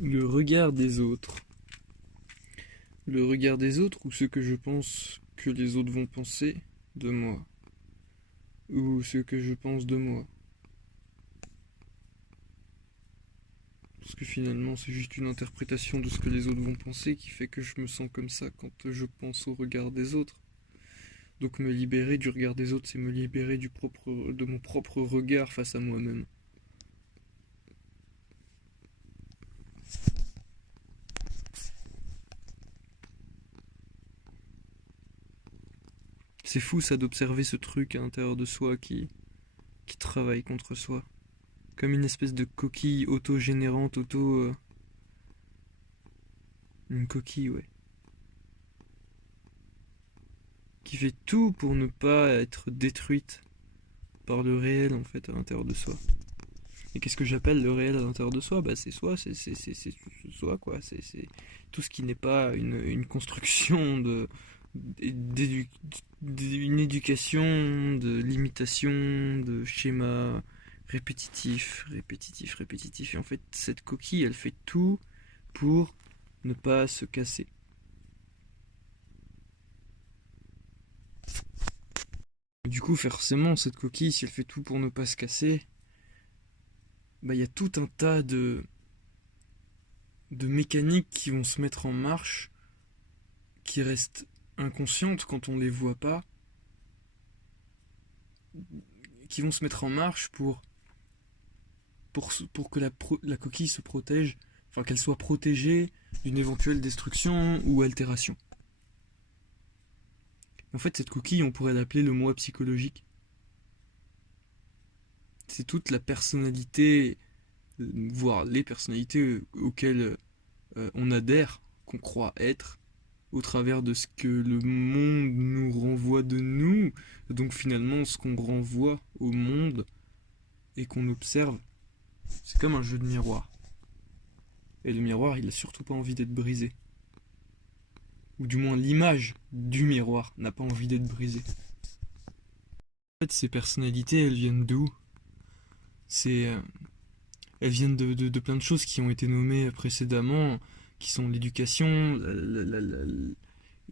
Le regard des autres. Le regard des autres ou ce que je pense que les autres vont penser de moi. Ou ce que je pense de moi. Parce que finalement, c'est juste une interprétation de ce que les autres vont penser qui fait que je me sens comme ça quand je pense au regard des autres. Donc me libérer du regard des autres, c'est me libérer de mon propre regard face à moi-même. C'est fou ça d'observer ce truc à l'intérieur de soi qui travaille contre soi. Comme une espèce de coquille auto-générante, une coquille, ouais. Qui fait tout pour ne pas être détruite par le réel en fait à l'intérieur de soi. Et qu'est-ce que j'appelle le réel à l'intérieur de soi? Bah c'est soi, c'est soi quoi. C'est tout ce qui n'est pas une construction d'une éducation, de limitation, de schéma répétitif, répétitif, répétitif. Et en fait, cette coquille, elle fait tout pour ne pas se casser. Du coup, forcément, cette coquille, si elle fait tout pour ne pas se casser, bah il y a tout un tas de mécaniques qui vont se mettre en marche, qui restent inconscientes quand on les voit pas, qui vont se mettre en marche pour que la coquille se protège, enfin qu'elle soit protégée d'une éventuelle destruction ou altération. En fait, cette coquille, on pourrait l'appeler le moi psychologique. C'est toute la personnalité, voire les personnalités auxquelles on adhère, qu'on croit être, au travers de ce que le monde nous renvoie de nous, donc finalement ce qu'on renvoie au monde et qu'on observe, c'est comme un jeu de miroir. Et le miroir, il a surtout pas envie d'être brisé. Ou du moins l'image du miroir n'a pas envie d'être brisée. En fait, ces personnalités, elles viennent d'où? C'est, elles viennent de plein de choses qui ont été nommées précédemment, qui sont l'éducation,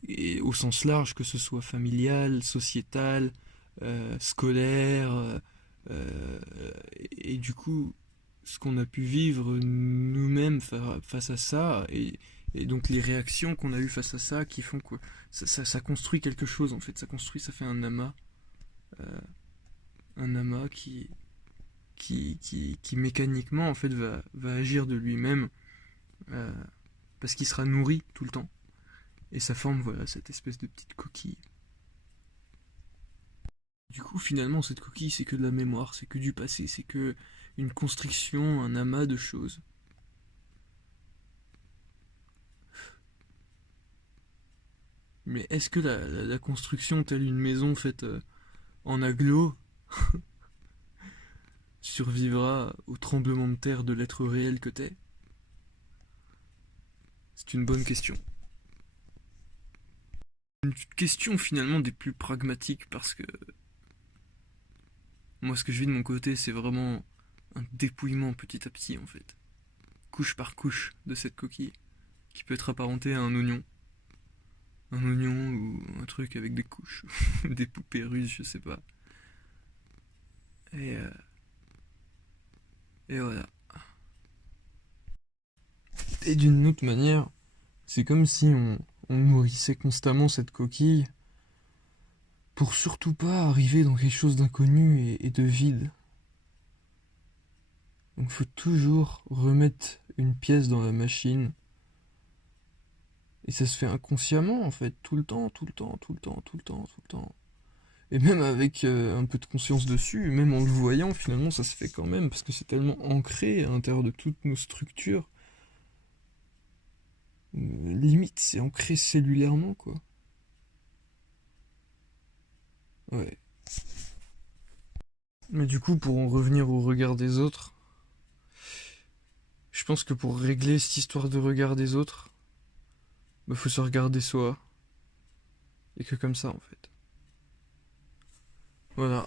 et au sens large, que ce soit familial, sociétal, scolaire, euh, et du coup, ce qu'on a pu vivre nous-mêmes face à ça, et donc les réactions qu'on a eues face à ça, qui font que ça construit quelque chose en fait, ça fait euh, un amas qui mécaniquement en fait va agir de lui-même, euh, parce qu'il sera nourri tout le temps. Et ça forme voilà cette espèce de petite coquille. Du coup, finalement, cette coquille, c'est que de la mémoire, c'est que du passé, c'est que une constriction, un amas de choses. Mais est-ce que la construction, telle une maison faite en aglo, survivra au tremblement de terre de l'être réel que t'es? C'est une bonne question. Une question finalement des plus pragmatiques parce que moi, ce que je vis de mon côté, c'est vraiment un dépouillement petit à petit en fait. Couche par couche de cette coquille, qui peut être apparenté à un oignon. Un oignon ou un truc avec des couches. Des poupées russes, je sais pas. Et, euh, et voilà. Et d'une autre manière, c'est comme si on nourrissait constamment cette coquille pour surtout pas arriver dans quelque chose d'inconnu et de vide. Donc faut toujours remettre une pièce dans la machine. Et ça se fait inconsciemment en fait, tout le temps, tout le temps, tout le temps, tout le temps, tout le temps. Et même avec un peu de conscience dessus, même en le voyant, finalement, ça se fait quand même, parce que c'est tellement ancré à l'intérieur de toutes nos structures. Limite, c'est ancré cellulairement, quoi. Ouais. Mais du coup, pour en revenir au regard des autres, je pense que pour régler cette histoire de regard des autres, bah, faut se regarder soi. Et que comme ça, en fait. Voilà.